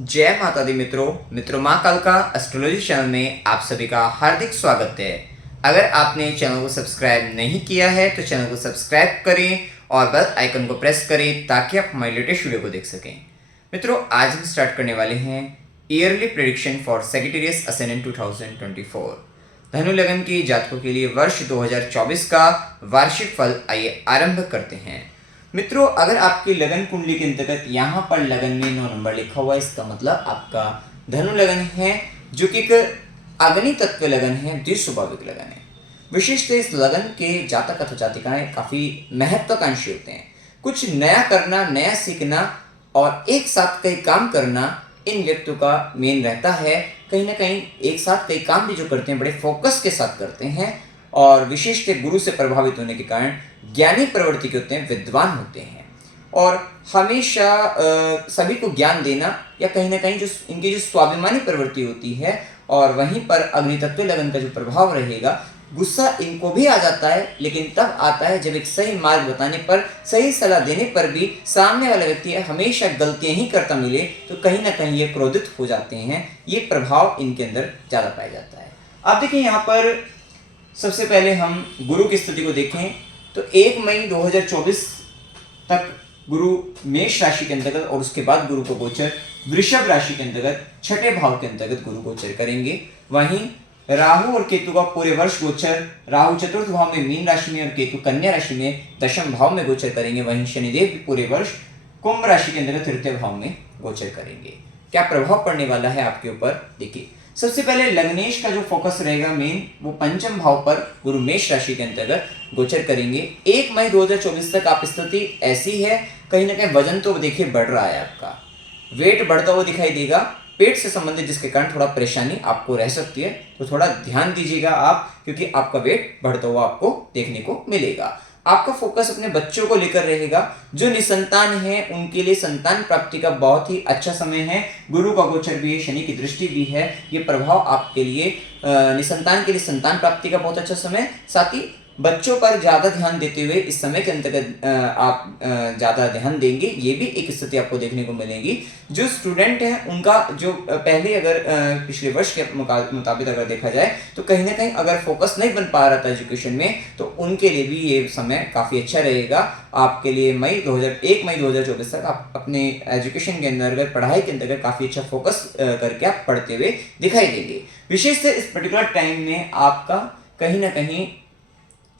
जय माता दी मित्रों माँ कालका एस्ट्रोलॉजी चैनल में आप सभी का हार्दिक स्वागत है। अगर आपने चैनल को सब्सक्राइब नहीं किया है तो चैनल को सब्सक्राइब करें और बेल आइकन को प्रेस करें ताकि आप हमारी लेटेस्ट वीडियो को देख सकें। मित्रों, आज हम स्टार्ट करने वाले हैं yearly prediction for Sagittarius ascendant 2024। धनु लगन के जातकों के लिए वर्ष 2024 का वार्षिक फल आइए आरंभ करते हैं। मित्रों, अगर आपकी लगन कुंडली के अंतर्गत यहाँ पर लगन में 9 नंबर लिखा हुआ है, इसका मतलब आपका धनु लगन है, जो कि एक अग्नि तत्व लगन है, द्विस्वाभाविक लगन है। विशेषतः इस लगन के जातक अथवा जातिकाएं काफी महत्वाकांक्षी होते हैं। कुछ नया करना, नया सीखना और एक साथ कई काम करना इन व्यक्तियों का मेन रहता है। कहीं ना कहीं एक साथ कई काम भी जो करते हैं बड़े फोकस के साथ करते हैं और विशेषतः गुरु से प्रभावित होने के कारण ज्ञानी प्रवृत्ति के होते हैं, विद्वान होते हैं और हमेशा सभी को ज्ञान देना या कहीं ना कहीं जो इनकी जो स्वाभिमानी प्रवृत्ति होती है और वहीं पर अग्नितत्व लगन का जो प्रभाव रहेगा, गुस्सा इनको भी आ जाता है, लेकिन तब आता है जब एक सही मार्ग बताने पर, सही सलाह देने पर भी सामने वाला व्यक्ति हमेशा गलतियां ही करता मिले तो कहीं ना कहीं ये क्रोधित हो जाते हैं। ये प्रभाव इनके अंदर ज़्यादा पाया जाता है। आप देखिए, यहाँ पर सबसे पहले हम गुरु की स्थिति को देखें तो 1 मई 2024 तक गुरु मेष राशि के अंतर्गत और उसके बाद गुरु को गोचर वृषभ राशि के अंतर्गत छठे भाव के अंतर्गत गुरु गोचर करेंगे। वहीं राहु और केतु का पूरे वर्ष गोचर, राहु चतुर्थ भाव में मीन राशि में और केतु कन्या राशि में दशम भाव में गोचर करेंगे। वहीं शनिदेव भी पूरे वर्ष कुंभ राशि के अंतर्गत तृतीय भाव में गोचर करेंगे। क्या प्रभाव पड़ने वाला है आपके ऊपर, देखिए। सबसे पहले लग्नेश का जो फोकस रहेगा मेन, वो पंचम भाव पर गुरु मेष राशि के अंतर्गत गोचर करेंगे। 1 मई 2024 तक आप स्थिति ऐसी है, कहीं ना कहीं वजन तो देखिए बढ़ रहा है, आपका वेट बढ़ता हुआ दिखाई देगा, पेट से संबंधित, जिसके कारण थोड़ा परेशानी आपको रह सकती है, तो थोड़ा ध्यान दीजिएगा आप, क्योंकि आपका वेट बढ़ता हुआ आपको देखने को मिलेगा। आपका फोकस अपने बच्चों को लेकर रहेगा। जो निसंतान है उनके लिए संतान प्राप्ति का बहुत ही अच्छा समय है। गुरु का गोचर भी है, शनि की दृष्टि भी है। ये प्रभाव आपके लिए निसंतान के लिए संतान प्राप्ति का बहुत अच्छा समय, साथ ही बच्चों पर ज्यादा ध्यान देते हुए इस समय के अंतर्गत आप ज्यादा ध्यान देंगे, ये भी एक स्थिति आपको देखने को मिलेगी। जो स्टूडेंट हैं उनका जो पहले अगर पिछले वर्ष के मुताबिक अगर देखा जाए तो कहीं ना कहीं अगर फोकस नहीं बन पा रहा था एजुकेशन में, तो उनके लिए भी ये समय काफी अच्छा रहेगा आपके लिए। 1 मई 2024 तक आप अपने एजुकेशन के अंतर्गत, पढ़ाई के अंतर्गत काफी अच्छा फोकस करके आप पढ़ते हुए दिखाई देंगे। विशेषतः इस पर्टिकुलर टाइम में आपका कहीं ना कहीं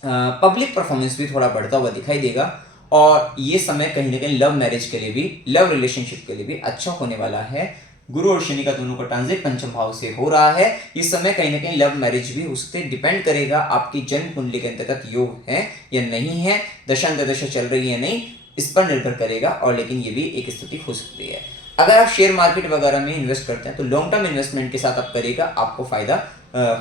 पब्लिक परफॉर्मेंस भी थोड़ा बढ़ता हुआ दिखाई देगा और ये समय कहीं ना कहीं लव मैरिज के लिए भी, लव रिलेशनशिप के लिए भी अच्छा होने वाला है। गुरु और शनि का दोनों का ट्रांजिट पंचम भाव से हो रहा है। इस समय कहीं ना कहीं लव मैरिज भी उससे डिपेंड करेगा आपकी जन्म कुंडली के अंतर्गत योग है या नहीं है, दशा चल रही है नहीं, इस पर निर्भर करेगा। और लेकिन ये भी एक स्थिति हो सकती है। अगर आप शेयर मार्केट वगैरह में इन्वेस्ट करते हैं तो लॉन्ग टर्म इन्वेस्टमेंट के साथ आप करेगा, आपको फायदा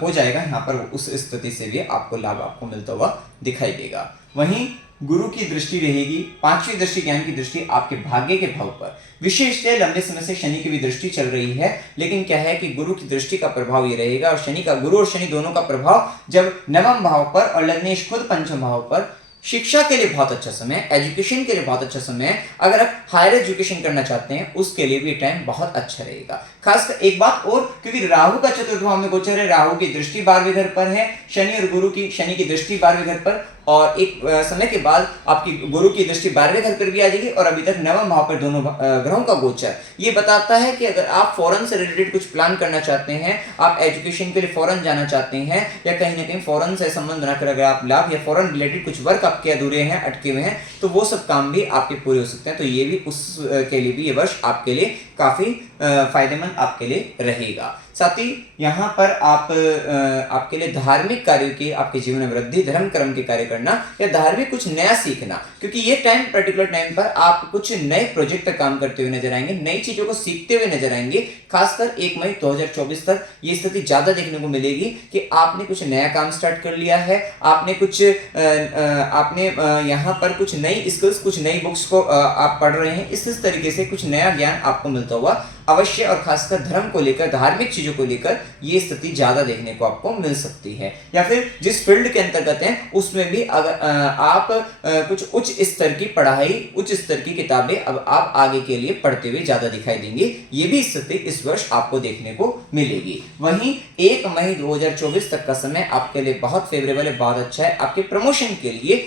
हो जाएगा। यहाँ पर उस स्थिति से भी आपको लाभ आपको मिलता हुआ दिखाई देगा। वहीं गुरु की दृष्टि रहेगी, 5वीं दृष्टि ज्ञान की दृष्टि आपके भाग्य के भाव पर। विशेषतः लंबे समय से शनि की भी दृष्टि चल रही है, लेकिन क्या है कि गुरु की दृष्टि का प्रभाव ये रहेगा और शनि का, गुरु और शनि दोनों का प्रभाव जब नवम भाव पर और लग्नेश खुद पंचम भाव पर, शिक्षा के लिए बहुत अच्छा समय, एजुकेशन के लिए बहुत अच्छा समय। अगर आप हायर एजुकेशन करना चाहते हैं उसके लिए भी टाइम बहुत अच्छा रहेगा। खासकर एक बात और, क्योंकि राहु का चतुर्थ भाव में गोचर है, राहु की दृष्टि 12वें घर पर है, शनि और गुरु की, शनि की दृष्टि 12वें घर पर और एक समय के बाद आपकी गुरु की दृष्टि 12वें घर पर भी आ जाएगी और अभी तक नवम भाव पर दोनों ग्रहों का गोचर ये बताता है कि अगर आप फॉरेन से रिलेटेड कुछ प्लान करना चाहते हैं, आप एजुकेशन के लिए फॉरेन जाना चाहते हैं या कहीं ना कहीं फॉरेन से संबंध बनाकर अगर आप लाभ या फॉरेन रिलेटेड कुछ वर्क आपके अधूरे हैं, अटके हुए हैं, तो वो सब काम भी आपके पूरे हो सकते हैं। तो ये भी उसके लिए भी ये वर्ष आपके लिए काफी फायदेमंद आपके लिए रहेगा। साथ ही यहाँ पर आपके लिए धार्मिक कार्यों की, आपके जीवन में वृद्धि, धर्म कर्म के कार्य करना या धार्मिक कुछ नया सीखना, क्योंकि ये टाइम, पर्टिकुलर टाइम पर आप कुछ नए प्रोजेक्ट पर काम करते हुए नजर आएंगे, नई चीजों को सीखते हुए नजर आएंगे। खासकर 1 मई 2024 तक ये स्थिति ज्यादा देखने को मिलेगी कि आपने कुछ नया काम स्टार्ट कर लिया है, आपने कुछ यहाँ पर कुछ नई स्किल्स, कुछ नई बुक्स को आप पढ़ रहे हैं, इस तरीके से कुछ नया ज्ञान आपको मिलता हुआ अवश्य और खासकर धर्म को लेकर, धार्मिक चीजों को लेकर ये स्थिति ज्यादा देखने को आपको मिल सकती है। या फिर जिस फील्ड के अंतर्गत है उसमें भी अगर आप कुछ उच्च स्तर की पढ़ाई, उच्च स्तर की किताबें अब आप आगे के लिए पढ़ते हुए ज्यादा दिखाई देंगे। ये भी स्थिति इस वर्ष आपको देखने को मिलेगी। वहीं 1 मई 2024 तक का समय आपके लिए बहुत फेवरेबल है, बहुत अच्छा है आपके प्रमोशन के लिए।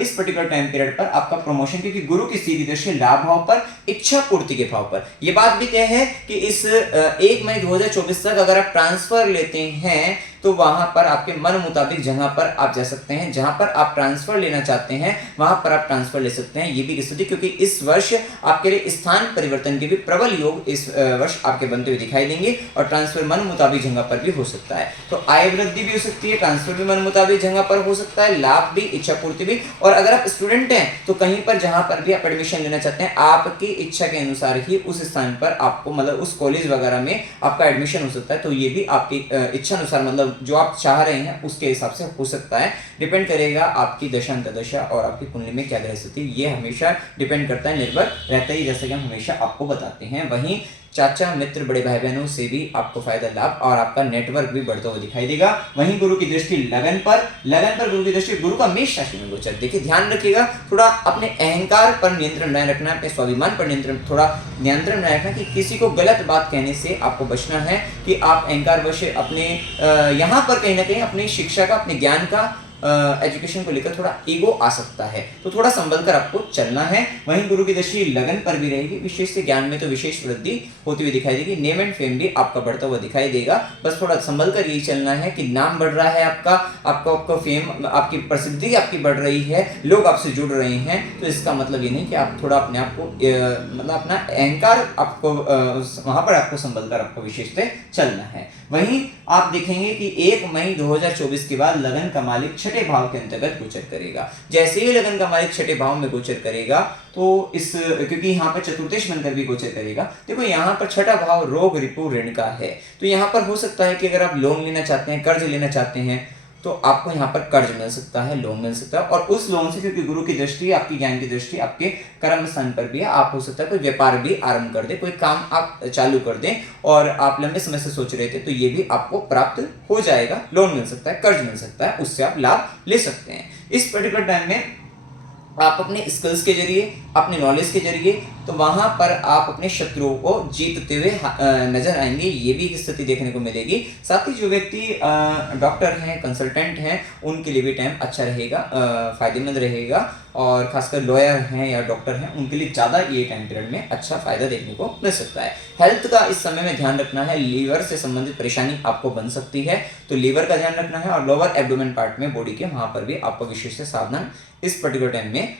इस पर्टिकुलर टाइम पीरियड पर आपका प्रमोशन, क्योंकि गुरु की सीधी दृष्टि लाभ भाव पर, इच्छा पूर्ति के भाव पर, यह बात भी तय है कि इस 1 मई 2024 तक अगर आप ट्रांसफर लेते हैं तो वहां पर आपके मन मुताबिक जगह पर आप जा सकते हैं। जहां पर आप ट्रांसफर लेना चाहते हैं वहां पर आप ट्रांसफर ले सकते हैं। ये भी स्थिति, क्योंकि इस वर्ष आपके लिए स्थान परिवर्तन के भी प्रबल योग इस वर्ष आपके बनते हुए दिखाई देंगे और ट्रांसफर मन मुताबिक जगह पर भी हो सकता है। तो आय वृद्धि भी हो सकती है, ट्रांसफर भी मन मुताबिक जगह पर हो सकता है, लाभ भी, इच्छा पूर्ति भी। और अगर आप स्टूडेंट हैं तो कहीं पर जहां पर भी आप एडमिशन लेना चाहते हैं, आपकी इच्छा के अनुसार ही उस स्थान पर आपको, मतलब उस कॉलेज वगैरह में आपका एडमिशन हो सकता है। तो ये भी आपकी इच्छा अनुसार, मतलब जो आप चाह रहे हैं उसके हिसाब से हो सकता है। डिपेंड करेगा आपकी दशा अंतर्दशा और आपकी कुंडली में क्या ग्रह स्थिति, ये हमेशा डिपेंड करता है, निर्भर रहता है, जैसे कि हम हमेशा आपको बताते हैं। वहीं चाचा, मित्र, बड़े भाई बहनों से भी आपको फायदा, लाभ और आपका नेटवर्क भी बढ़ता हुआ दिखाई देगा। वहीं गुरु की दृष्टि लगन पर गुरु की दृष्टि, गुरु का मेष राशि में गोचर। देखिए ध्यान रखिएगा, थोड़ा अपने अहंकार पर नियंत्रण बनाए रखना, अपने स्वाभिमान पर थोड़ा नियंत्रण बनाए रखना, कि किसी को गलत बात कहने से आपको बचना है, कि आप अहंकारवश अपने यहाँ पर कहीं ना कहीं अपनी शिक्षा का, अपने ज्ञान का, एजुकेशन को लेकर थोड़ा ईगो आ सकता है, तो थोड़ा संभल कर आपको चलना है। वहीं गुरु की दृष्टि लगन पर भी रहेगी, विशेष से ज्ञान में तो विशेष वृद्धि होती हुई दिखाई देगी। नेम एंड फेम भी आपका बढ़ता हुआ दिखाई देगा। बस थोड़ा संभल कर यही चलना है कि नाम बढ़ रहा है आपका फेम, आपकी प्रसिद्धि आपकी बढ़ रही है, लोग आपसे जुड़ रहे हैं, तो इसका मतलब ये नहीं कि आप थोड़ा अपने आप को, मतलब अपना अहंकार आपको वहां पर आपको संभल कर आपको विशेष से चलना है। वहीं आप देखेंगे कि 1 मई 2024 के बाद लगन का मालिक छठे भाव के अंतर्गत गोचर करेगा। जैसे ही लगन का मालिक छठे भाव में गोचर करेगा तो क्योंकि यहाँ पर चतुर्थेश बनकर भी गोचर करेगा, देखो यहाँ पर छठा भाव रोग, रिपु, ऋण का है। तो यहाँ पर हो सकता है कि अगर आप लोन लेना चाहते हैं, कर्ज लेना चाहते हैं, तो आपको यहाँ पर कर्ज मिल सकता है, लोन मिल सकता है। और उस लोन से, क्योंकि गुरु की दृष्टि, आपकी ज्ञान की दृष्टि आपके कर्म स्थान पर भी है, आप हो सकता है कोई व्यापार भी आरंभ कर दे, कोई काम आप चालू कर दें और आप लंबे समय से सोच रहे थे, तो ये भी आपको प्राप्त हो जाएगा। लोन मिल सकता है, कर्ज मिल सकता है, उससे आप लाभ ले सकते हैं। इस पर्टिकुलर टाइम में आप अपने स्किल्स के जरिए, अपने नॉलेज के जरिए, तो वहां पर आप अपने शत्रुओं को जीतते हुए नजर आएंगे। ये भी एक स्थिति देखने को मिलेगी। साथ ही जो व्यक्ति डॉक्टर हैं, कंसल्टेंट हैं, उनके लिए भी टाइम अच्छा रहेगा, फायदेमंद रहेगा। और खासकर लॉयर हैं या डॉक्टर हैं, उनके लिए ज़्यादा ये टाइम पीरियड में अच्छा फायदा देखने को मिल सकता है। हेल्थ का इस समय में ध्यान रखना है, लीवर से संबंधित परेशानी आपको बन सकती है, तो लीवर का ध्यान रखना है। और लोअर एब्डोमेन पार्ट में बॉडी के, वहां पर भी आपको विशेष से सावधान इस पर्टिकुलर टाइम में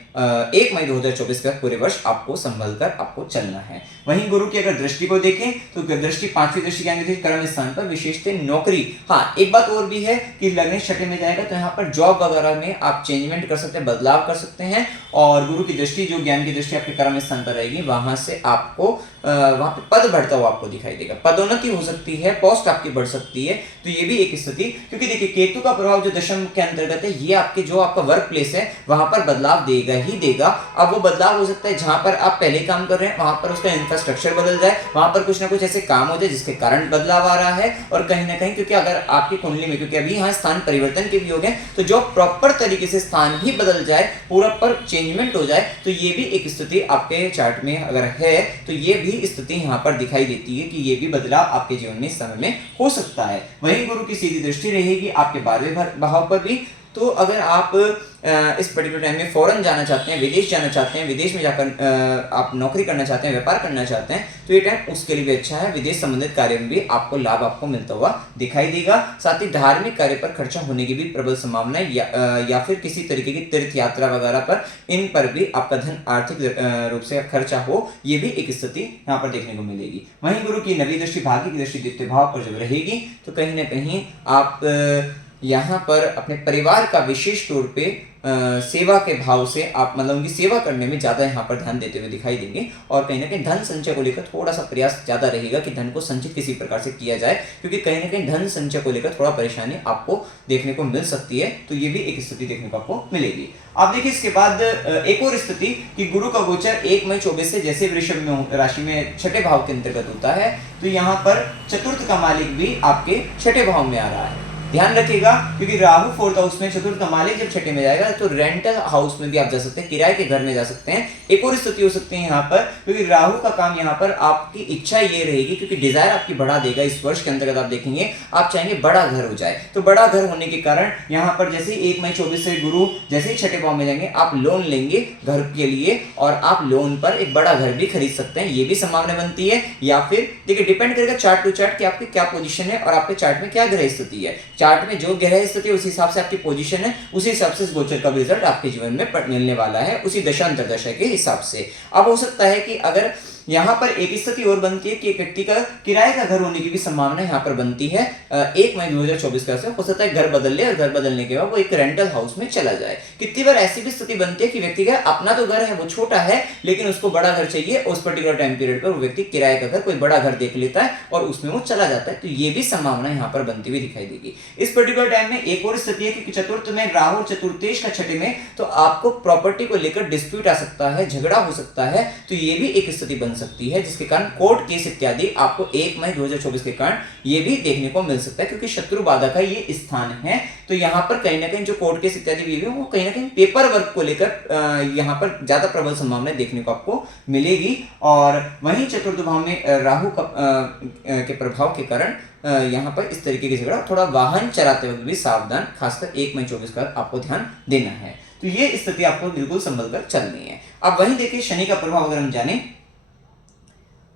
1 मई 2024 का पूरे वर्ष आपको संभल कर आपको चलना है। वहीं गुरु की अगर दृष्टि को देखें तो दृष्टि, पांचवी दृष्टि क्या है, कर्म स्थान पर, विशेषतः नौकरी। हाँ, एक बात और भी है कि लगने छठे में जाएगा तो यहाँ पर जॉब वगैरह में आप चेंजमेंट कर सकते हैं, बदलाव कर सकते हैं। और गुरु की दृष्टि, जो ज्ञान की दृष्टि आपके कर्म स्थान पर रहेगी, वहां से आपको वहां पे पद बढ़ता हुआ आपको दिखाई देगा, पदोन्नति हो सकती है, पोस्ट आपकी बढ़ सकती है। तो ये भी एक स्थिति, क्योंकि देखिए केतु का प्रभाव जो दशम के अंतर्गत है, ये आपके जो आपका वर्क प्लेस है वहां पर बदलाव देगा ही देगा। अब वो बदलाव हो सकता है जहां पर आप पहले काम कर रहे हैं वहां पर उसका इंफ्रास्ट्रक्चर बदल जाए, वहां पर कुछ ना कुछ ऐसे काम हो जाए जिसके कारण बदलाव आ रहा है। और कहीं ना कहीं, क्योंकि अगर आपकी कुंडली में, क्योंकि अभी यहाँ स्थान परिवर्तन के भी हो गए, तो जो प्रॉपर तरीके से स्थान ही बदल जाए, पूरा पर चेंजमेंट हो जाए, तो ये भी एक स्थिति आपके चार्ट में अगर है, तो ये भी स्थिति यहाँ पर दिखाई देती है कि ये भी बदलाव आपके जीवन में इस समय में हो सकता है। वहीं गुरु की सीधी दृष्टि रहेगी आपके 12वें भाव पर भी। तो अगर आप इस पर्टिकुलर टाइम में फॉरेन जाना चाहते हैं, विदेश जाना चाहते हैं, विदेश में जाकर आप नौकरी करना चाहते हैं, व्यापार करना चाहते हैं, तो ये टाइम उसके लिए भी अच्छा है। विदेश संबंधित कार्य में भी आपको लाभ आपको मिलता हुआ दिखाई देगा। साथ ही धार्मिक कार्य पर खर्चा होने की भी प्रबल संभावना है, या फिर किसी तरीके की तीर्थ यात्रा वगैरह पर, इन पर भी आपका धन आर्थिक रूप से खर्चा हो, ये भी एक स्थिति यहाँ पर देखने को मिलेगी। वहीं गुरु की नवी दृष्टि, भाग्य की दृष्टि द्वितीय भाव पर जब रहेगी, तो कहीं ना कहीं आप यहाँ पर अपने परिवार का विशेष तौर पे सेवा के भाव से आप मतलब उनकी सेवा करने में ज़्यादा यहाँ पर ध्यान देते हुए दिखाई देंगे। और कहीं ना कहीं धन संचय को लेकर थोड़ा सा प्रयास ज़्यादा रहेगा कि धन को संचित किसी प्रकार से किया जाए, क्योंकि कहीं ना कहीं धन संचय को लेकर थोड़ा परेशानी आपको देखने को मिल सकती है। तो ये भी एक स्थिति देखने को आपको मिलेगी। आप देखिए इसके बाद एक और स्थिति कि गुरु का गोचर 1 मई 24 से जैसे वृषभ में राशि में छठे भाव के अंतर्गत होता है, तो यहाँ पर चतुर्थ का मालिक भी आपके छठे भाव में आ रहा है। ध्यान रखिएगा, क्योंकि राहु फोर्थ हाउस में, चतुर्थ का मालिक जब छठे में जाएगा तो रेंटल हाउस में भी आप जा सकते हैं, किराए के घर में जा सकते हैं। एक और स्थिति हो सकती है यहाँ पर, क्योंकि राहु का काम यहाँ पर आपकी इच्छा ये रहेगी, क्योंकि डिजायर आपकी बढ़ा देगा। इस वर्ष के अंतर्गत आप देखेंगे आप चाहेंगे बड़ा घर हो जाए, तो बड़ा घर होने के कारण यहाँ पर जैसे 1 मई 24 से गुरु जैसे ही छठे भाव में जाएंगे, आप लोन लेंगे घर के लिए और आप लोन पर एक बड़ा घर भी खरीद सकते हैं, ये भी संभावना बनती है। या फिर देखिए डिपेंड करेगा चार्ट टू चार्ट कि आपकी क्या पोजीशन है और आपके चार्ट में क्या ग्रह स्थिति है। चार्ट में जो ग्रह स्थिति है उस हिसाब से आपकी पोजीशन है, उसी हिसाब से इस गोचर का भी रिजल्ट आपके जीवन में मिलने वाला है, उसी दशा अंतर्दशा के हिसाब से। अब हो सकता है कि अगर यहाँ पर एक स्थिति और बनती है कि एक व्यक्ति का किराए का घर होने की भी संभावना यहाँ पर बनती है 1 मई 2024 का। हो सकता है घर बदल ले और घर बदलने के बाद वो एक रेंटल हाउस में चला जाए। कितनी बार ऐसी भी स्थिति बनती है कि व्यक्ति का अपना तो घर है वो छोटा है, लेकिन उसको बड़ा घर चाहिए, उस पर्टिकुलर टाइम पीरियड पर वो व्यक्ति किराए का घर कोई बड़ा घर देख लेता है और उसमें वो चला जाता है। तो ये भी संभावना यहाँ पर बनती हुई दिखाई देगी। इस पर्टिकुलर टाइम में एक और स्थिति है कि चतुर्थ में राहु, चतुर्थेश का छठे में, तो आपको प्रॉपर्टी को लेकर डिस्प्यूट आ सकता है, झगड़ा हो सकता है। तो ये भी एक स्थिति बन सकती है, जिसके कारण कोर्ट केस इत्यादि आपको 1 मई 2024 के कारण ये भी देखने को मिल सकता है, क्योंकि शत्रु बाधा का ये स्थान है। तो यहाँ पर कहीं ना कहीं जो कोर्ट केस इत्यादि भी है वो कहीं ना कहीं पेपर वर्क को लेकर यहाँ पर ज्यादा प्रबल संभावनाएं देखने को आपको मिलेगी। और वहीं चतुर्थ भाव में राहु के प्रभाव के कारण यहाँ पर इस तरीके की झगड़ा, थोड़ा वाहन चलाते वक्त भी सावधान, खासकर 1 मई 24 का आपको ध्यान देना है। तो ये स्थिति आपको बिल्कुल संभल कर चलनी है। अब वहीं देखिए शनि का प्रभाव अगर हम जाने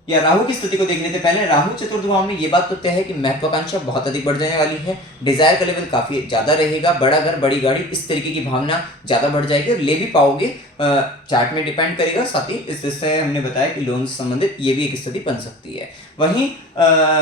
या राहु की स्थिति को देखने से पहले, राहु चतुर्थ भाव में ये बात तो तय है कि महत्वाकांक्षा बहुत अधिक बढ़ जाने वाली है, डिजायर का लेवल काफी ज्यादा रहेगा, बड़ा घर बड़ी गाड़ी इस तरीके की भावना ज्यादा बढ़ जाएगी और ले भी पाओगे, चार्ट में डिपेंड करेगा। साथ ही इससे हमने बताया कि लोन से संबंधित ये भी एक स्थिति बन सकती है। वहीं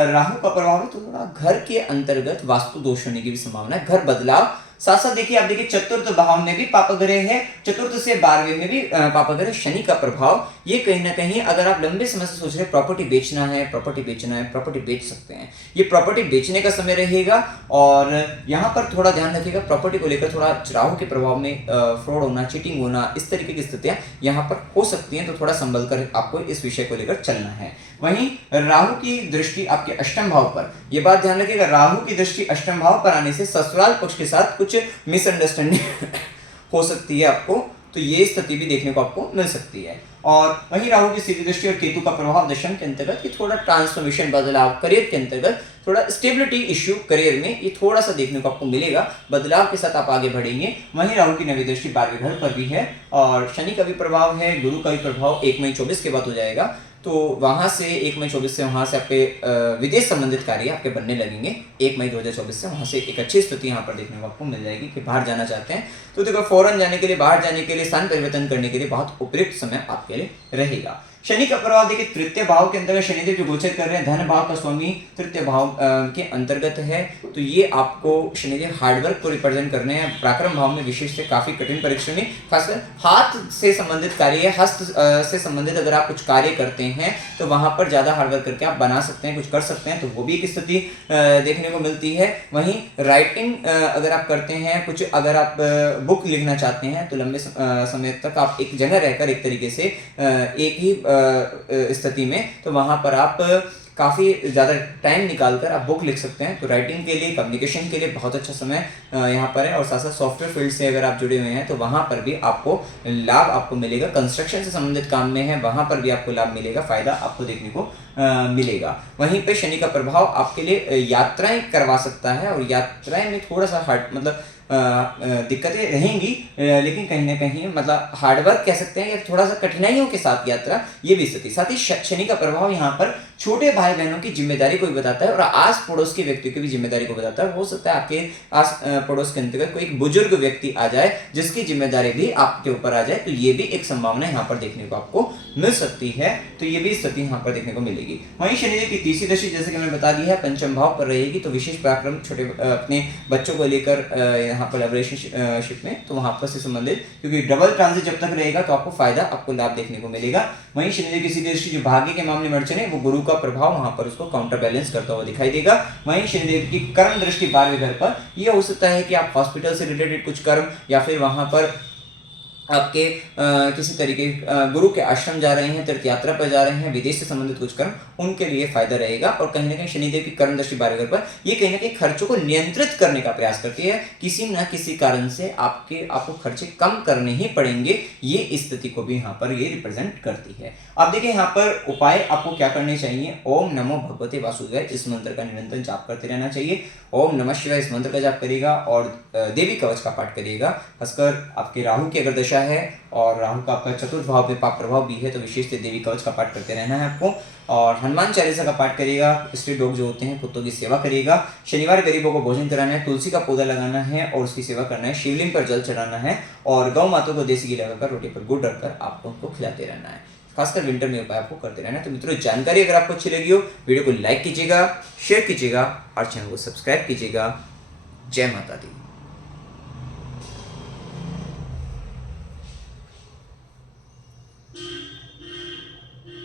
राहु का प्रभाव है तो थोड़ा घर के अंतर्गत वास्तु दोष होने की भी संभावना है, घर बदलाव। साथ साथ देखिए आप देखिए चतुर्थ भाव में भी पाप ग्रह है, चतुर्थ से 12वें में भी पाप ग्रह शनि का प्रभाव। ये कहीं ना कहीं अगर आप लंबे समय से सोच रहे हैं प्रॉपर्टी बेचना है, प्रॉपर्टी बेचना है, प्रॉपर्टी बेच सकते हैं, ये प्रॉपर्टी बेचने का समय रहेगा। और यहाँ पर थोड़ा ध्यान रखिएगा, प्रॉपर्टी को लेकर थोड़ा राहु के प्रभाव में फ्रॉड होना, चीटिंग होना, इस तरीके की स्थितियां यहाँ पर हो सकती हैं, तो थोड़ा संभल कर आपको इस विषय को लेकर चलना है। वहीं राहु की दृष्टि आपके अष्टम भाव पर, यह बात ध्यान रखिएगा, राहु की दृष्टि अष्टम भाव पर आने से ससुराल पक्ष के साथ कुछ मिसअंडरस्टैंडिंग हो सकती है आपको, तो ये स्थिति भी देखने को आपको मिल सकती है। और वहीं राहु की सीधी दृष्टि और केतु का प्रभाव दशम के अंतर्गत कि थोड़ा ट्रांसफॉर्मेशन, बदलाव, करियर के अंतर्गत थोड़ा स्टेबिलिटी इश्यू करियर में ये थोड़ा सा देखने को आपको मिलेगा, बदलाव के साथ आप आगे बढ़ेंगे। वहीं राहु की नवी दृष्टि 12वें घर पर भी है और शनि का भी प्रभाव है, गुरु का भी प्रभाव 1 मई 24 के बाद हो जाएगा। तो वहां से 1 मई 24 से वहां से आपके विदेश संबंधित कार्य आपके बनने लगेंगे। 1 मई 2024 से वहां से एक अच्छी स्थिति यहाँ पर देखने को आपको मिल जाएगी कि बाहर जाना चाहते हैं तो देखो फौरन जाने के लिए, बाहर जाने के लिए, स्थान परिवर्तन करने के लिए बहुत उपयुक्त समय आपके लिए रहेगा। शनि का प्रभाव देखिए तृतीय भाव के अंतर्गत शनिदेव जो गोचर कर रहे हैं, धन भाव का स्वामी तृतीय भाव के अंतर्गत है, तो ये आपको शनिदेव हार्डवर्क को रिप्रेजेंट करने हैं। पराक्रम भाव में विशेष से काफी कठिन परिश्रमी, खासकर हाथ से संबंधित कार्य, हस्त से संबंधित अगर आप कुछ कार्य करते हैं तो वहां पर ज्यादा हार्डवर्क करके आप बना सकते हैं, कुछ कर सकते हैं, तो वो भी एक स्थिति देखने को मिलती है। वहीं राइटिंग अगर आप करते हैं, कुछ अगर आप बुक लिखना चाहते हैं तो लंबे समय तक आप एक जगह रहकर एक तरीके से एक ही स्थिति में, तो वहां पर आप काफ़ी ज़्यादा टाइम निकालकर आप बुक लिख सकते हैं। तो राइटिंग के लिए, कम्युनिकेशन के लिए बहुत अच्छा समय यहाँ पर है। और साथ साथ सॉफ्टवेयर फील्ड से अगर आप जुड़े हुए हैं तो वहाँ पर भी आपको लाभ आपको मिलेगा। कंस्ट्रक्शन से संबंधित काम में है, वहाँ पर भी आपको लाभ मिलेगा, फायदा आपको देखने को मिलेगा। वहीं पे शनि का प्रभाव आपके लिए यात्राएं करवा सकता है और यात्राएं में थोड़ा सा मतलब दिक्कतें रहेंगी, लेकिन कहीं ना कहीं मतलब हार्डवर्क कह सकते हैं या थोड़ा सा कठिनाइयों के साथ यात्रा, ये भी स्थिति। साथ ही शनि का प्रभाव यहाँ पर छोटे भाई बहनों की जिम्मेदारी को भी बताता है और आस पड़ोस के व्यक्तियों की भी जिम्मेदारी को बताता है। हो सकता है आपके आस पड़ोस के अंतर्गत कोई एक बुजुर्ग व्यक्ति आ जाए जिसकी जिम्मेदारी भी आपके ऊपर आ जाए, तो ये भी एक संभावना यहाँ पर देखने को आपको मिल सकती है। तो ये भी स्थिति यहाँ पर देखने को मिलेगी। वहीं शनिदेव की तीसरी दशा जैसे कि मैंने बता दी है पंचम भाव पर रहेगी, तो विशेष पराक्रम छोटे अपने बच्चों को लेकर यहाँ पर रिलेशनशिप में, तो वहाँ पर से संबंधित, क्योंकि डबल ट्रांजिट जब तक रहेगा तो आपको फायदा, आपको लाभ देखने को मिलेगा। वहीं शनिदेव की सीधी दृष्टि जो भाग्य के मामले में अड़चन है, वो गुरु का प्रभाव वहाँ पर उसको काउंटर बैलेंस करता हुआ दिखाई देगा। वहीं शनिदेव की कर्म दृष्टि 12वें घर पर, यह हो सकता है कि आप हॉस्पिटल से रिलेटेड कुछ कर्म या फिर वहाँ पर आपके किसी तरीके गुरु के आश्रम जा रहे हैं, तीर्थ यात्रा पर जा रहे हैं, विदेश से संबंधित कुछ कर्म, उनके लिए फायदा रहेगा। और कहीं ना कहीं शनिदेव की कर्म दृष्टि 12वें घर पर ये कहीं ना कहीं खर्चों को नियंत्रित करने का प्रयास करती है। किसी न किसी कारण से आपको खर्चे कम करने ही पड़ेंगे, ये स्थिति को भी यहाँ पर ये रिप्रेजेंट करती है। अब देखिए यहाँ पर उपाय आपको क्या करने चाहिए। ओम नमो भगवते वासुदेवाय, इस मंत्र का निरंतर जाप करते रहना चाहिए। ओम नमः शिवाय, इस मंत्र का जाप करिएगा और देवी कवच का पाठ करिएगा। खासकर आपके राहु की अगर दशा है और राहु का आपका चतुर्थ भाव पे पाप प्रभाव भी है, तो विशेष देवी कवच का पाठ करते रहना है आपको। और हनुमान चालीसा का पाठ करिएगा। स्ट्रीट डॉग जो होते हैं, कुत्तों की सेवा करिएगा। शनिवार गरीबों को भोजन कराना है, तुलसी का पौधा लगाना है और उसकी सेवा करना है, शिवलिंग पर जल चढ़ाना है और गौ माता को देसी घी लगाकर रोटी पर गुड़ रखकर आपको उनको खिलाते रहना है। खासकर विंटर में उपाय आपको करते रहना है। तो मित्रों, जानकारी अगर आपको अच्छी लगी हो, वीडियो को लाइक कीजिएगा, शेयर कीजिएगा और चैनल को सब्सक्राइब कीजिएगा। जय माता दी।